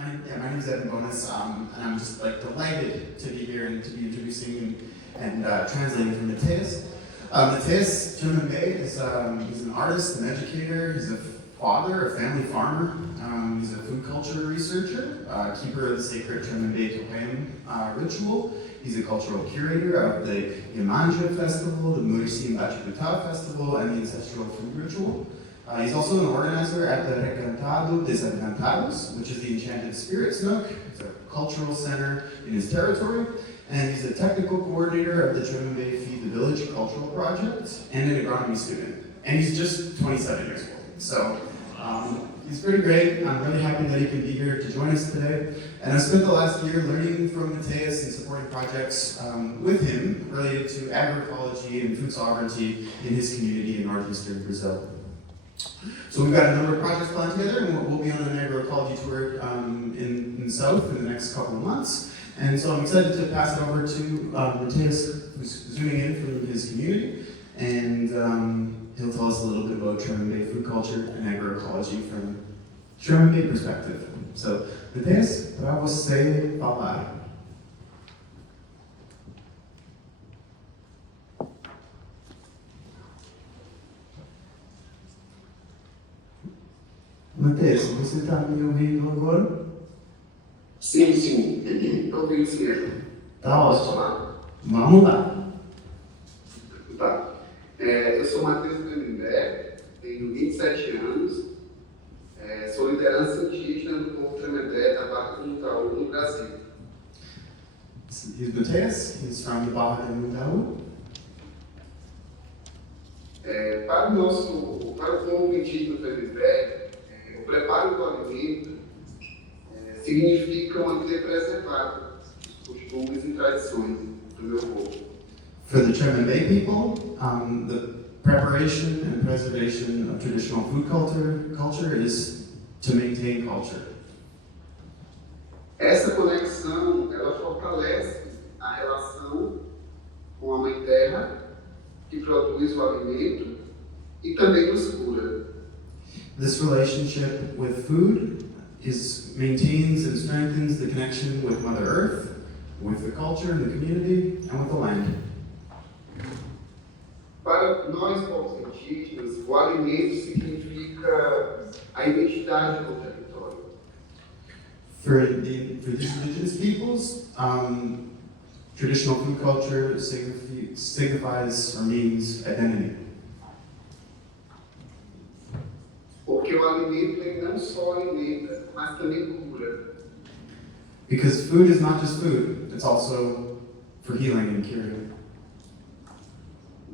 My name is Bowness, and I'm just delighted to be here and to be introducing and translating for Mateus. Mateus Tremembé is he's an artist, an educator. He's a father, a family farmer. He's a food culture researcher, keeper of the sacred Tremembé ritual. He's a cultural curator of the Yemanja Festival, the wǝtë Festival, and the ancestral food ritual. He's also an organizer at the Recantado Desencantados, which is the Enchanted Spirits Nook. It's a cultural center in his territory. And he's a technical coordinator of the Tremembé Feed the Village cultural project and an agronomy student. And he's just 27 years old. So he's pretty great. I'm really happy that he can be here to join us today. And I've spent the last year learning from Mateus and supporting projects with him related to agroecology and food sovereignty in his community in northeastern Brazil. So we've got a number of projects planned together, and we'll be on an agroecology tour in the south in the next couple of months. And so I'm excited to pass it over to Mateus, who's zooming in from his community, and he'll tell us a little bit about Tremembé food culture and agroecology from Tremembé perspective. So, Mateus, para você falar. Mateus, você está me ouvindo agora? Sim, estou ouvindo isso mesmo. Tá ótimo. Vamos lá. Tá. Eu sou Mateus Tremembé, tenho 27 anos, sou liderança indígena do povo Tremembé da Barra do Mundaú, no Brasil. He's Mateus, he's from the Barra de Mundaú. Para o povo indígena Tremembé, o preparo do alimento significa manter preservado os costumes e tradições do meu povo. For the Tremembé people, the preparation and preservation of traditional food culture is to maintain culture. Essa conexão, ela fortalece a relação com a Mãe Terra, que produz o alimento e também nos cura. This relationship with food maintains and strengthens the connection with Mother Earth, with the culture and the community, and with the land. Para nós, povos indígenas, o alimento significa a identidade do território. For these indigenous peoples, traditional food culture signifies or means identity. Porque o alimento ele não só alimenta, mas também cura. Because food is not just food, it's also for healing and curing.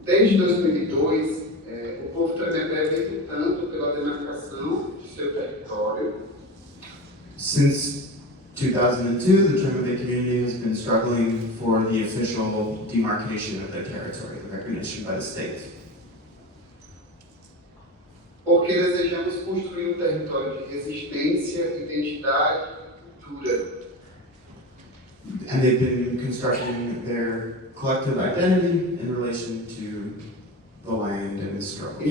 Desde 2002, o povo Tremembé vem lutando pela demarcação de seu território. Since 2002, the Tremembé community has been struggling for the official demarcation of their territory, the recognition by the state. Porque desejamos construir território de resistência, identidade e cultura. And they've been constructing their collective identity in relation to the land and the struggle.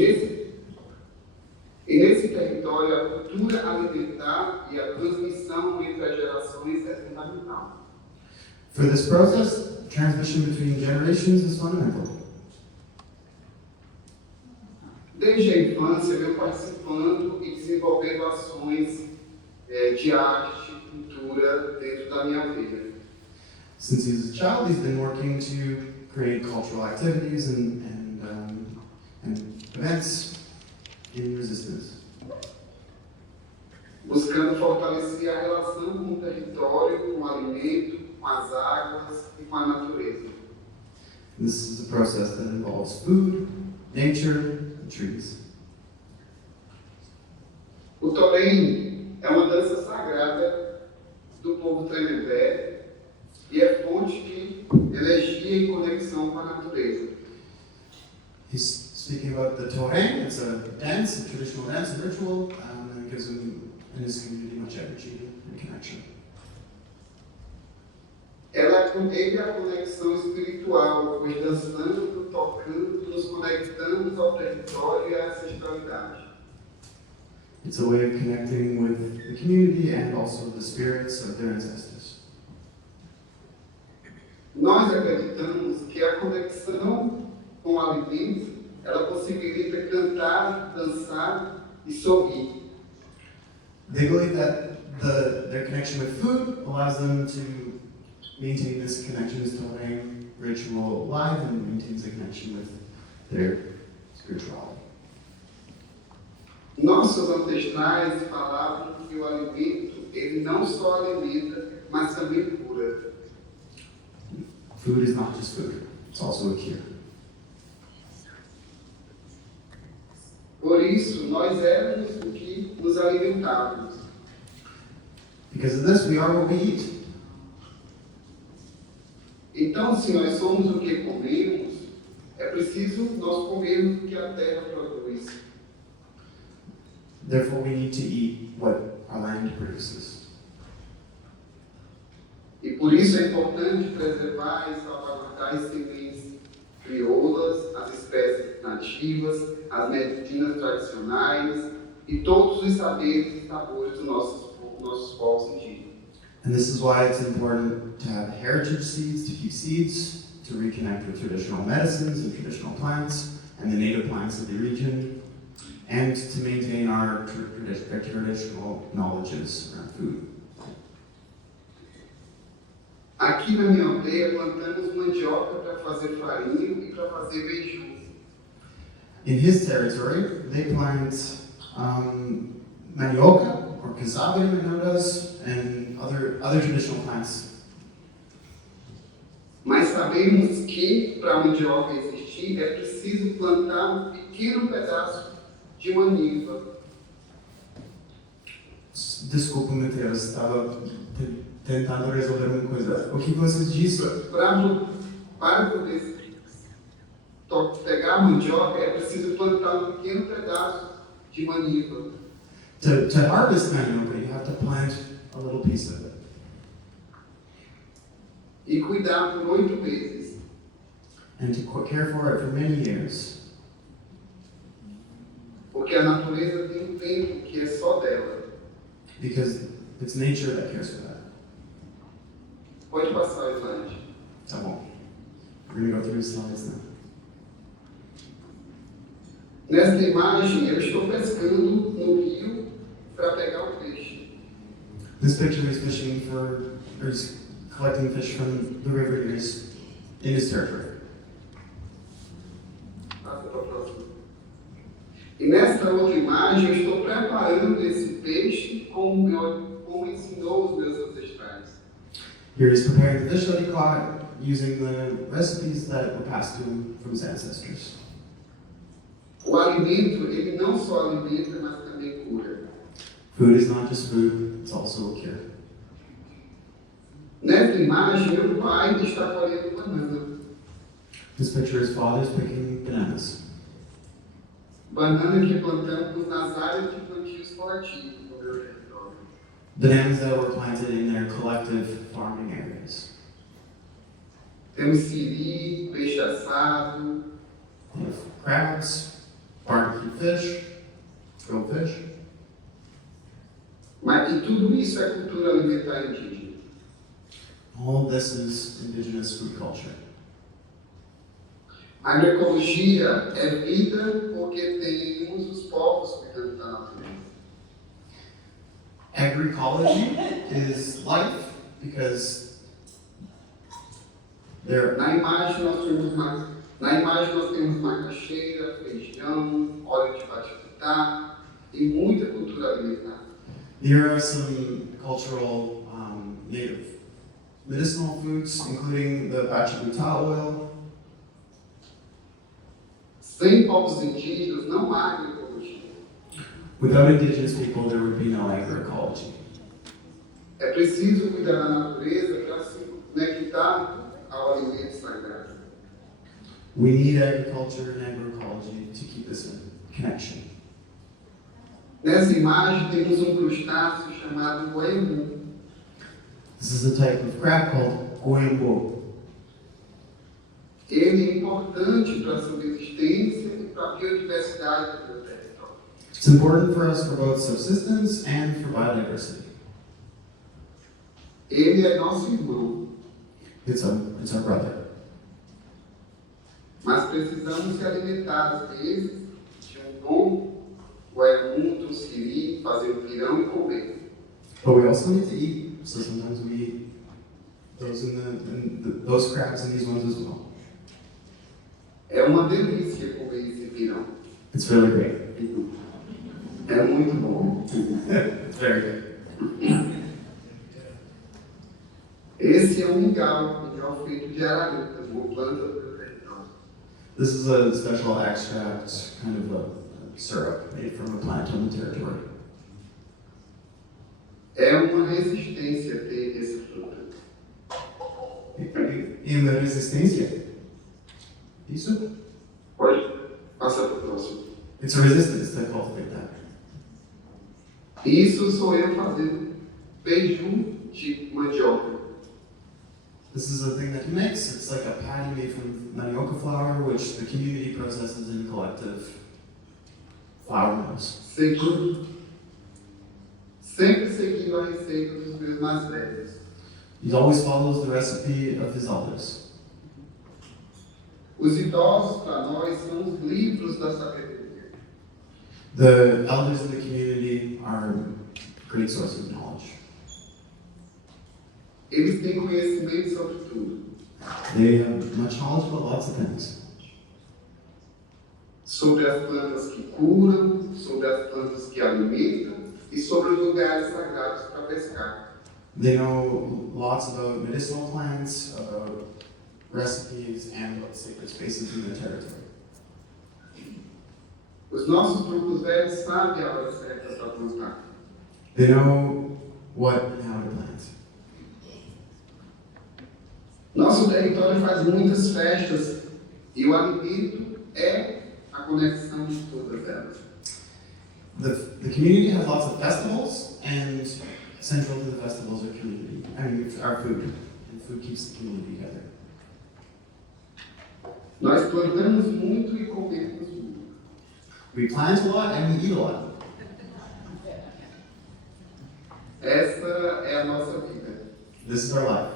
E nesse território, a cultura alimentar e a transmissão entre as gerações é fundamental. For this process, transmission between generations is fundamental. Desde a infância, venho participando e desenvolvendo ações de arte, cultura dentro da minha vida. Since he was a child, he's been working to create cultural activities and events in resistance. Buscando fortalecer a relação com o território, com o alimento, com as águas e com a natureza. This is a process that involves food, nature, and trees. O torém é uma dança sagrada do povo Tremembé e é fonte de energia e conexão com a natureza. He's speaking about the toreng. It's a dance, a traditional dance, a ritual, and it gives him and his community much energy and connection. Ela é a conexão espiritual, pois dançando, tocando, nos conectamos ao território e à ancestralidade. It's a way of connecting with the community and also the spirits of their ancestors. Nós acreditamos que a conexão com o alimento, ela possibilita cantar, dançar e sorrir. They believe that their connection with food allows them to maintain this connection to staying ritual alive and maintains a connection with their spirituality. Nossos ancestrais falavam que o alimento, ele não só alimenta, mas também cura. Food is not just food, it's also a cure. Por isso, nós éramos o que nos alimentávamos. Because of this, we are what we eat. Então, se nós somos o que comemos, é preciso nós comermos o que a terra produz. Therefore, we need to eat what our land produces. E por isso é importante preservar e salvaguardar as sementes crioulas, as espécies nativas, as medicinas tradicionais e todos os saberes e sabores dos nossos povos indígenas. And this is why it's important to have heritage seeds, to keep seeds, to reconnect with traditional medicines and traditional plants, and the native plants of the region, and to maintain our traditional knowledges around food. Aqui na minha aldeia plantamos mandioca para fazer farinha e para fazer beiju. In his territory, they plant mandioca, or cassava in Manaus, and other traditional plants. Mas sabemos que para a mandioca existir é preciso plantar um pequeno pedaço de maniva. Desculpa, Mateus, estava tentando resolver uma coisa. O que vocês disseram? Para poder pegar a mandioca é preciso plantar um pequeno pedaço de maniva. To harvest manioca, you have to plant a little piece of it. E cuidar por 8 meses. And to care for it for many years. Porque a natureza tem um tempo que é só dela. Because it's nature that cares for that. Pode passar, Islândia. Tá bom. We're going to go through the slides now. Nesta imagem, eu estou pescando no rio para pegar o peixe. This picture is fishing or is collecting fish from the river in his territory. Passa para a próxima. E nesta outra imagem, eu estou preparando esse peixe como ensinou os meus ancestrais. Here he's preparing the fish that he caught using the recipes that were passed to him from his ancestors. O alimento, ele não só alimenta, mas também cura. Food is not just food, it's also a cure. Nesta imagem, meu pai está colhendo banana. This picture is father's picking bananas. Banana que plantamos nas áreas de plantios coletivos no meu território. Bananas that were planted in their collective farming areas. Temos siri, peixe assado. We have crabs, barbecue fish, grilled fish. E tudo isso é cultura alimentar indígena. All this is indigenous food culture. A agroecologia é vida porque temos os povos cuidando da natureza. Agroecology is life because Na imagem nós temos macaxeira, feijão, óleo de vatiputá e muita cultura alimentar. there are some cultural native medicinal foods, including the vatiputá oil. Sem povos indígenas não há agroecologia. Without indigenous people, there would be no agroecology. É preciso cuidar da natureza para se conectar ao alimento sagrado. We need agriculture and agroecology to keep this connection. Nessa imagem temos crustáceo chamado goiambu. This is a type of crab called goiambo. Ele é importante para a subsistência e para a biodiversidade do meu território. It's important for us for both subsistence and for biodiversity. Ele é nosso irmão, It's our brother. mas precisamos se alimentar às vezes de bom guaiamuto, siri, fazer pirão e comer. But we also need to eat, so sometimes we eat those crabs and these ones as well. É uma delícia comer esse pirão. It's really great. É muito bom. It's very good. Esse é um mingau feito de araruta, uma planta do território. This is a special extract, kind of a syrup made from a plant on the territory. É uma resistência ter essa fruta. E uma resistência? Isso? Pode passar para o próximo. It's a resistance to cultivate that. Isso sou eu fazendo beiju de mandioca. This is a thing that he makes. It's like a patty made from manioca flour, which the community processes in collective flour mills. Sempre seguindo a receita dos meus mais velhos. He always follows the recipe of his elders. Os idosos, para nós, são os livros da sabedoria. The elders in the community are a great source of knowledge. Eles têm conhecimento sobre tudo. They have much knowledge about lots of things. Sobre as plantas que curam, sobre as plantas que alimentam e sobre os lugares sagrados para pescar. They know lots about medicinal plants, about recipes, and about sacred spaces in their territory. Os nossos grupos velhos sabem a hora certa para plantar. They know what and how to plant. Nosso território faz muitas festas e o alimento é a conexão de todas elas. The community has lots of festivals, and central to the festivals are community. I mean, our food. And food keeps the community together. Nós plantamos muito e comemos muito. We plant a lot and we eat a lot. Essa é a nossa vida. This is our life.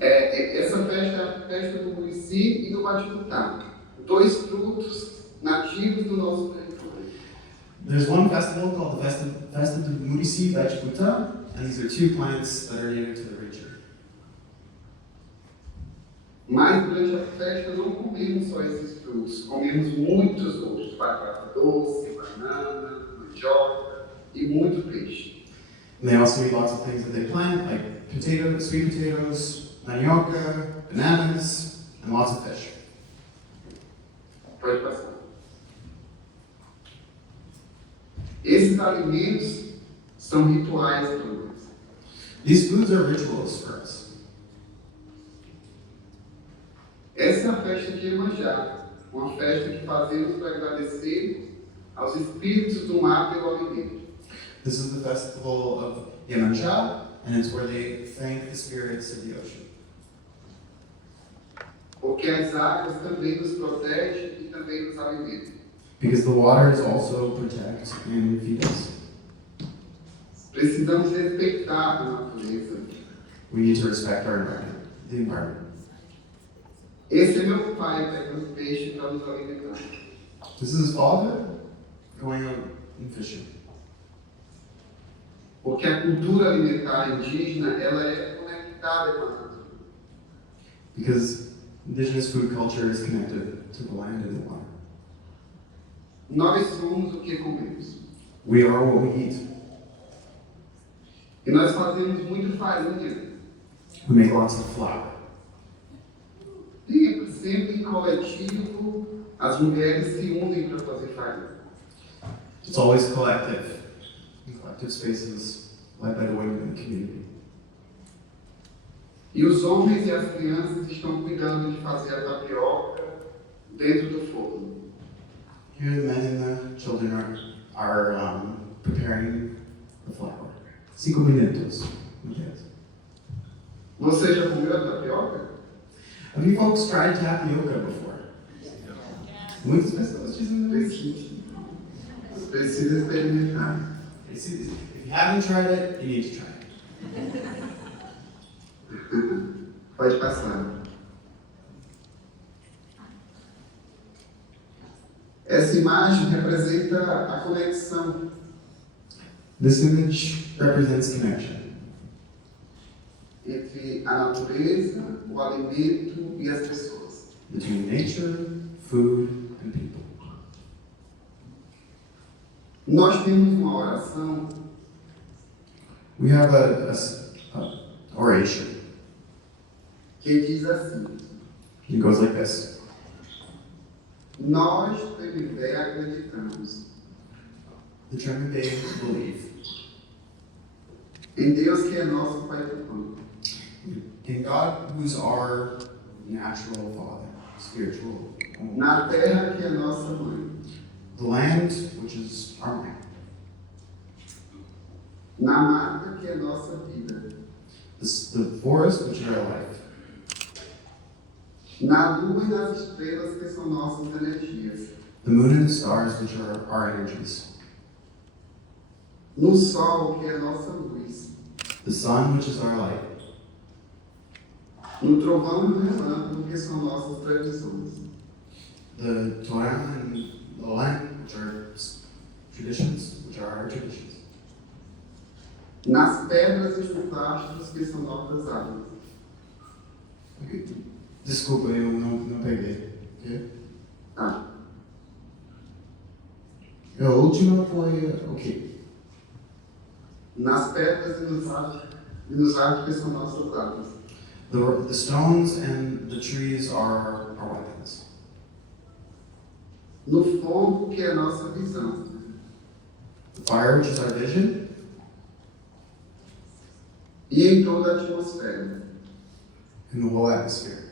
Essa festa é a festa do Murici e do Batibutá. Dois frutos nativos do nosso território. There's one festival called the Festa do Murici Batibutá, and these are two plants that are native to the region. Mas durante a festa não comemos só esses frutos, comemos muitos outros, batata doce, banana, mandioca e muito peixe. And they also eat lots of things that they plant, like potatoes, sweet potatoes, manioca, bananas, and lots of fish. Pode passar. Esses alimentos são rituais para nós. These foods are rituals for us. Essa é a festa de Iemanjá, uma festa que fazemos para agradecer aos espíritos do mar pelo alimento. This is the festival of Iemanjá, and it's where they thank the spirits of the ocean. Porque as águas também nos protegem e também nos alimentam. Because the waters also protect and feed us. Precisamos respeitar a natureza. We need to respect our environment, the environment. Esse é meu pai pegando peixe para nos alimentar. This is his father going out and fishing. Porque a cultura alimentar indígena, ela é conectada com a natureza. Because indigenous food culture is connected to the land and the water. Nós somos o que comemos. We are what we eat. E nós fazemos muito farinha. We make lots of flour. Sempre em coletivo, as mulheres se unem para fazer farinha. It's always collective, in collective spaces led by the women in the community. E os homens e as crianças estão cuidando de fazer a tapioca dentro do forno. Here the men and the children are preparing the flour. 5 minutos. Você já comeu a tapioca? Have you folks tried tapioca before? Muitas pessoas dizem isso. Precisa experimentar. If you haven't tried it, you need to try it. Pode passar. Essa imagem representa a conexão This image represents connection entre a natureza, o alimento e as pessoas. between nature, food, and people. Nós temos uma oração We have a oration. que diz assim: It goes like this. Nós, Tremembé, acreditamos The Tremembé believe em Deus que é nosso Pai do Pão, in God, who's our natural father, spiritual home. na terra que é nossa mãe, The land, which is our land. na mata que é nossa vida, The forest, which is our life. na lua e nas estrelas que são nossas energias, The moon and the stars, which are our energies. no sol que é nossa luz, The sun, which is our light. no trovão e no relâmpago que são nossas previsões, The Torah and the land, which are traditions, which are our traditions. nas pedras e nos astros que são nossas almas. Okay. Desculpa, eu não peguei. Okay? Tá. A última foi, ok. Nas pedras e nos astros que são nossas almas. The stones and the trees are our weapons. No fogo que é nossa visão, The fire, which is our vision, e em toda a atmosfera. and the whole atmosphere.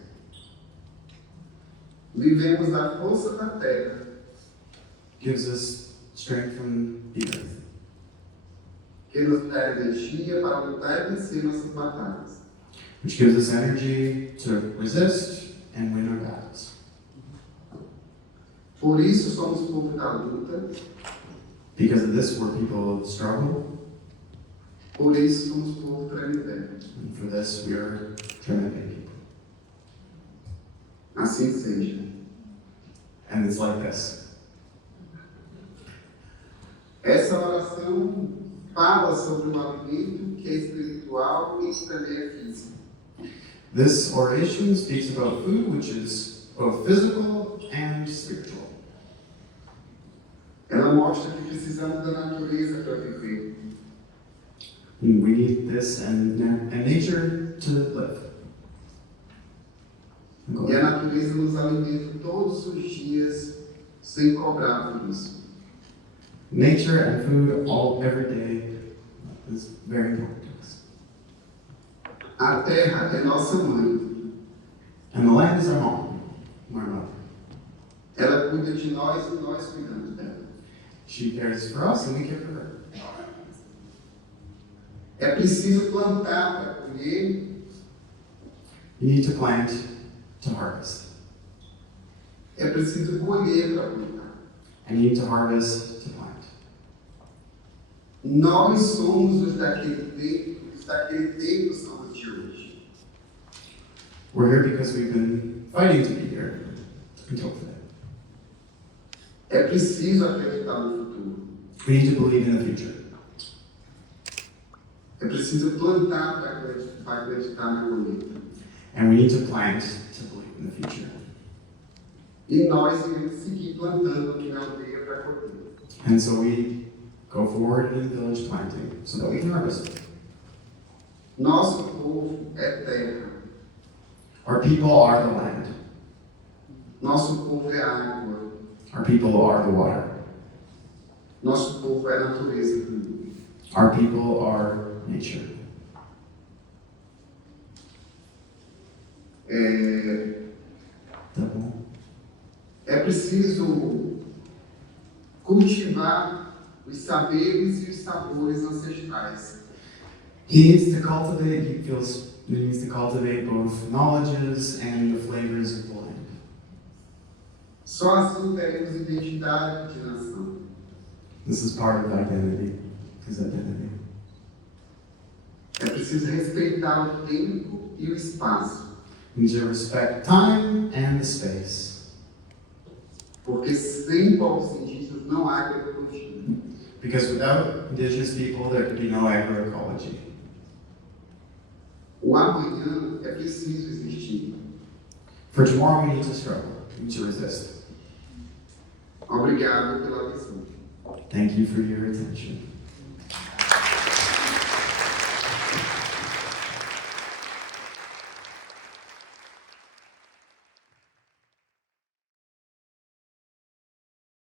Vivemos da força da terra, Gives us strength from the earth, que nos dá energia para lutar e vencer nossas batalhas. which gives us energy to resist and win our battles. Por isso somos povo da luta, Because of this, we're people of struggle, por isso somos povo Tremembé. and for this, we are Tremembé people. Assim seja. And it's like this. Essa oração fala sobre um alimento que é espiritual e que também é físico. This oration speaks about food, which is both physical and spiritual. Ela mostra que precisamos da natureza para viver. And we need this and nature to live. E a natureza nos alimenta todos os dias sem cobrar por isso. Nature and food every day is very important to us. A terra é nossa mãe. And the land is our mom, our mother. Ela cuida de nós e nós cuidamos dela. She cares for us and we care for her. É preciso plantar para colher, You need to plant to harvest. é preciso colher para plantar. And you need to harvest to plant. Nós somos os daquele tempo são os de hoje. We're here because we've been fighting to be here until today. É preciso acreditar no futuro. We need to believe in the future. É preciso plantar para acreditar na colheita. And we need to plant to believe in the future. E nós iremos seguir plantando aqui na aldeia para colher. And so we go forward in the village planting so that we can harvest. Nosso povo é terra. Our people are the land. Nosso povo é água. Our people are the water. Nosso povo é natureza também. Our people are nature. Tá bom? É preciso cultivar os saberes e os sabores ancestrais. He needs to cultivate both knowledges and the flavors of the land. Só assim teremos identidade de nação. This is part of identity, his identity. É preciso respeitar o tempo e o espaço. We need to respect time and the space. Porque sem povos indígenas não há agroecologia. Because without indigenous people, there could be no agroecology. O amanhã é preciso existir. For tomorrow, we need to struggle. We need to resist. Obrigado pela atenção. Thank you for your attention.